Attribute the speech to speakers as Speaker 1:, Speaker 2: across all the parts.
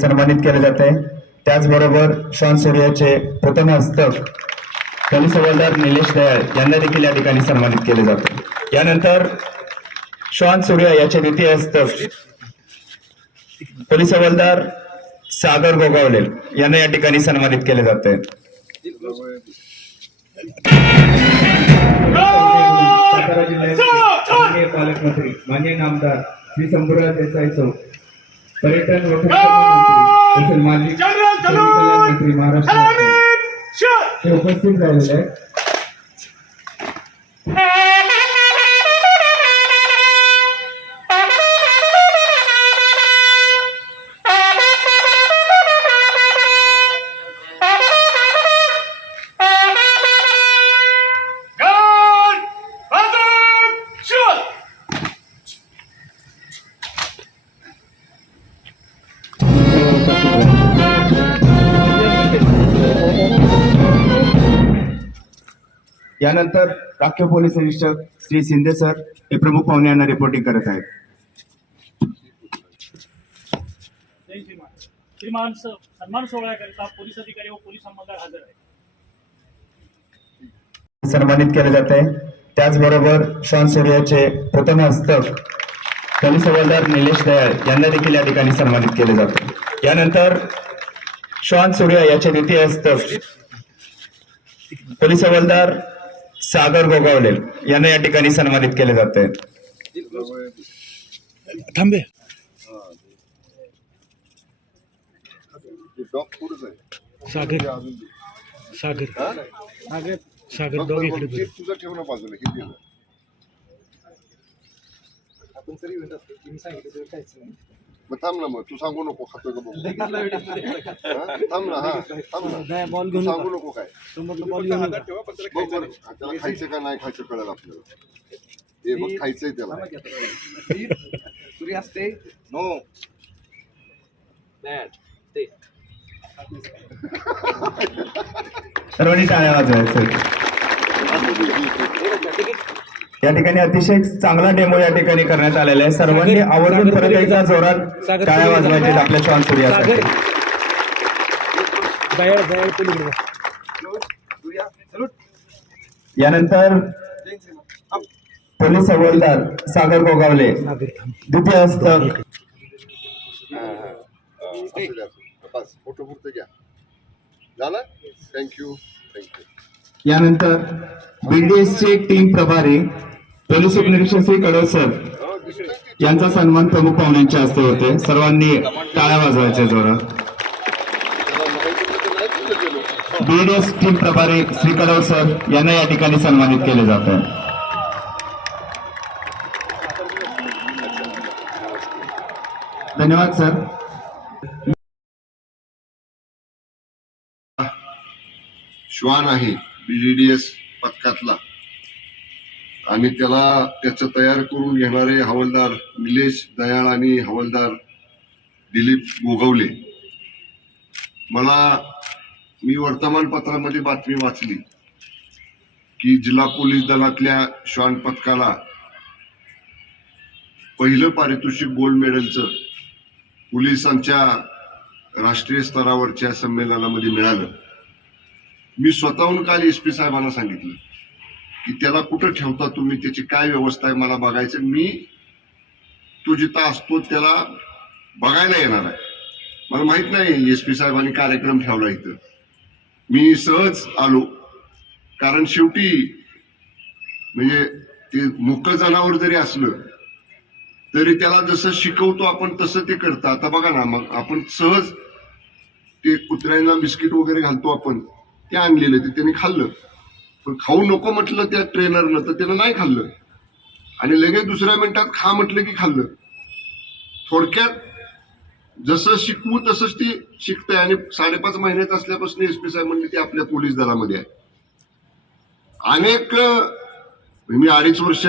Speaker 1: सन्मानित केले जाते. त्याचबरोबर श्वान सूर्याचे प्रथम हस्तक पोलीस हवालदार निलेश दयाळ यांना देखील या ठिकाणी सन्मानित केले जाते. यानंतर श्वान सूर्य याचे द्वितीय हस्तक पोलीस हवालदार सागर गोगावले यांना या ठिकाणी सन्मानित केले जाते. सातारा जिल्ह्याचे माननीय पालकमंत्री माननीय नामदार श्री शंभूराज देसाई सौ पर्यटन व तसेच माजी मंत्री महाराष्ट्र हे उपस्थित झालेले आहेत. यानंतर राखीव पोलीस निरीक्षक श्री शिंदे सर हे प्रमुख पाहुणे यांना रिपोर्टिंग करत आहेत.
Speaker 2: जय श्रीमान श्रीमान स- सन्मान सोहळ्याकरिता पोलीस अधिकारी व पोलीस अंमलदार हजर आहेत.
Speaker 1: सन्मानित केले जाते त्याचबरोबर श्वान सूर्याचे प्रथम हस्तक पोलीस हवालदार निलेश दयाळ यांना देखील या ठिकाणी सन्मानित केले जाते यानंतर श्वान सूर्य याचे द्वितीय हस्तक पोलीस हवालदार सागर गोगावले. यांना या ठिकाणी सन्मानित केले जाते.
Speaker 3: थांबे. सागर. सागर. सागर सागर डॉग इकडे बघ.
Speaker 4: तुझं ठेव ना बाजूला दिलं मग थांब ना मग. तू सांगू नको खातोय का बघू? हा? थांब ना हा. थांब ना. तू सांगू नको काय. बघ बरं. त्याला खायचं का नाही खायचं कळेल आपल्याला. हे बघ खायचंय त्याला.
Speaker 5: Dad, stay.
Speaker 1: सर्वांनी टाळ्या वाजवायचं. या ठिकाणी अतिशय चांगला डेमो या ठिकाणी करण्यात आलेला आहे. सर्वांनी आवर्जून परत एकदा जोरात
Speaker 3: सागर,
Speaker 1: टाळ्या वाजवायचे आपल्या श्वान सूर्यासाठी
Speaker 5: salute.
Speaker 1: यानंतर पोलीस हवालदार सागर गोगावले. द्वितीय हस्तक.
Speaker 4: झालं थँक्यू थँक्यू
Speaker 1: यानंतर बीडीएसचे टीम प्रभारी पोलीस उपनिरीक्षक श्री कडक सर यांचा सन्मान प्रमुख पाहुण्यांच्या हस्ते होते. सर्वांनी टाळ्या वाजवायच्या जोरात.
Speaker 4: त्याला
Speaker 1: बीडीएस टीम प्रभारी श्री कडव सर यांना या ठिकाणी सन्मानित केले जात आहे. धन्यवाद सर.
Speaker 4: श्वान आहे. बीडीएस पथकातला. आणि त्याला त्याचं तयार करून घेणारे हवालदार निलेश दयाळ आणि हवालदार दिलीप गोगवले. मला मी वर्तमानपत्रामध्ये बातमी वाचली की जिल्हा पोलीस दलातल्या श्वान पथकाला पहिलं पारितोषिक गोल्ड मेडलचं पोलिसांच्या राष्ट्रीय स्तरावरच्या संमेलनामध्ये मिळालं. मी स्वतःहून काल एस पी साहेबांना सांगितलं. की त्याला कुठं ठेवता तुम्ही? त्याची काय व्यवस्था आहे? मला बघायचं मी तो जिथं असतो त्याला बघायला येणार आहे. मला माहीत नाही एस पी साहेबांनी कार्यक्रम ठेवला इथं. मी सहज आलो. कारण शेवटी म्हणजे ते मुकं जनावर जरी असलं तरी त्याला जसं शिकवतो आपण तसं ते करतं. आता बघा ना मग आपण सहज ते कुत्र्यांना बिस्किट वगैरे घालतो आपण. ते आणलेलं ते त्याने खाल्लं. पण खाऊ नको म्हटलं त्या ट्रेनरनं तर त्यानं नाही खाल्लं. आणि लगेच दुसऱ्या मिनिटात खा म्हटलं की खाल्लं. थोडक्यात जसं शिकवू तसंच ती शिकते आणि साडेपाच महिन्यात असल्यापासून एस पी साहेब म्हणले ते आपल्या पोलीस दलामध्ये आहे. अनेक मी अडीच वर्ष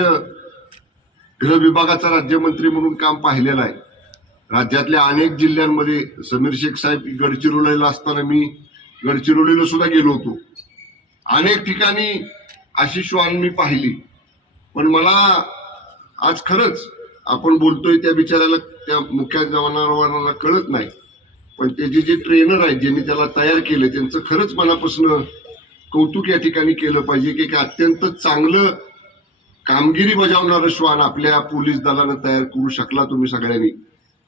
Speaker 4: गृह विभागाचा राज्यमंत्री म्हणून काम पाहिलेलं आहे. राज्यातल्या अनेक जिल्ह्यांमध्ये समीर शेख साहेब गडचिरोलीला असताना मी गडचिरोलीला सुद्धा गेलो होतो. अनेक ठिकाणी अशी श्वान मी पाहिली. पण मला आज खरंच आपण बोलतोय त्या बिचाराला त्या मुख्या जवानांना कळत नाही. पण त्याचे जे ट्रेनर आहेत ज्यांनी त्याला तयार केलं त्यांचं खरंच मनापासून कौतुक या ठिकाणी केलं पाहिजे की एक अत्यंत चांगलं कामगिरी बजावणारं श्वान आपल्या पोलीस दलानं तयार करू शकला तुम्ही सगळ्यांनी.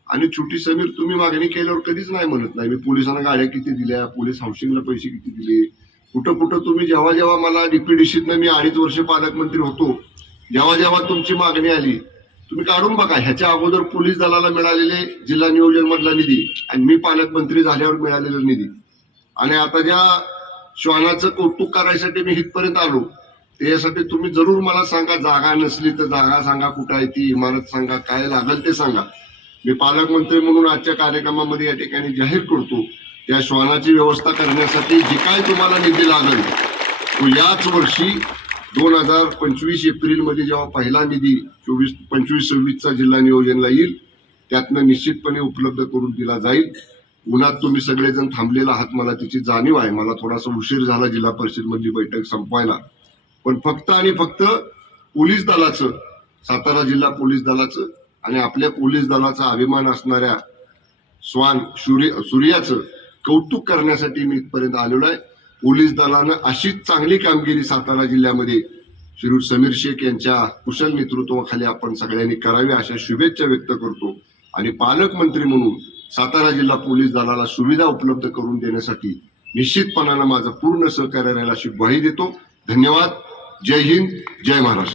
Speaker 4: आणि छोटी समीर तुम्ही मागणी केल्यावर कधीच नाही म्हणत नाही. मी पोलिसांना गाड्या किती दिल्या पोलीस हाऊसिंगला पैसे किती दिले कुठं कुठं तुम्ही जेव्हा जेव्हा मला डिप्युटीशीतनं मी अडीच वर्ष पालकमंत्री होतो जेव्हा जेव्हा तुमची मागणी आली तुम्ही काढून बघा ह्याच्या अगोदर पोलीस दलाला मिळालेले जिल्हा नियोजन मधला निधी आणि मी पालकमंत्री झाल्यावर मिळालेला निधी. आणि आता ज्या श्वानाचं कौतुक करायसाठी मी इथपर्यंत आलो त्यासाठी तुम्ही जरूर मला सांगा जागा नसली तर जागा सांगा कुठं आहे ती इमारत सांगा काय लागेल ते सांगा. मी पालकमंत्री म्हणून आजच्या कार्यक्रमामध्ये या ठिकाणी जाहीर करतो. त्या श्वानाची व्यवस्था करण्यासाठी जे काय तुम्हाला निधी लागेल तो याच वर्षी दोन हजार पंचवीस एप्रिलमध्ये जेव्हा पहिला निधी चोवीस पंचवीस सव्वीसचा जिल्हा नियोजनला येईल त्यातनं निश्चितपणे उपलब्ध करून दिला जाईल. उन्हात तुम्ही सगळेजण थांबलेला आहात मला त्याची जाणीव आहे. मला थोडासा उशीर झाला जिल्हा परिषदमधली बैठक संपवायला. पण फक्त आणि फक्त पोलीस दलाचं सातारा जिल्हा पोलीस दलाचं आणि आपल्या पोलीस दलाचा अभिमान असणाऱ्या स्वान सूर्य सूर्याचं कौतुक करण्यासाठी मी इथपर्यंत आलेलो आहे. पोलीस दलानं अशीच चांगली कामगिरी सातारा जिल्ह्यामध्ये श्री समीर शेख यांच्या कुशल नेतृत्वाखाली आपण सगळ्यांनी करावी अशा शुभेच्छा व्यक्त करतो. आणि पालकमंत्री म्हणून सातारा जिल्हा पोलीस दलाला सुविधा उपलब्ध करून देण्यासाठी निश्चितपणानं माझं पूर्ण सहकार्य राहील अशी ग्वाही देतो. धन्यवाद. जय हिंद. जय महाराष्ट्र.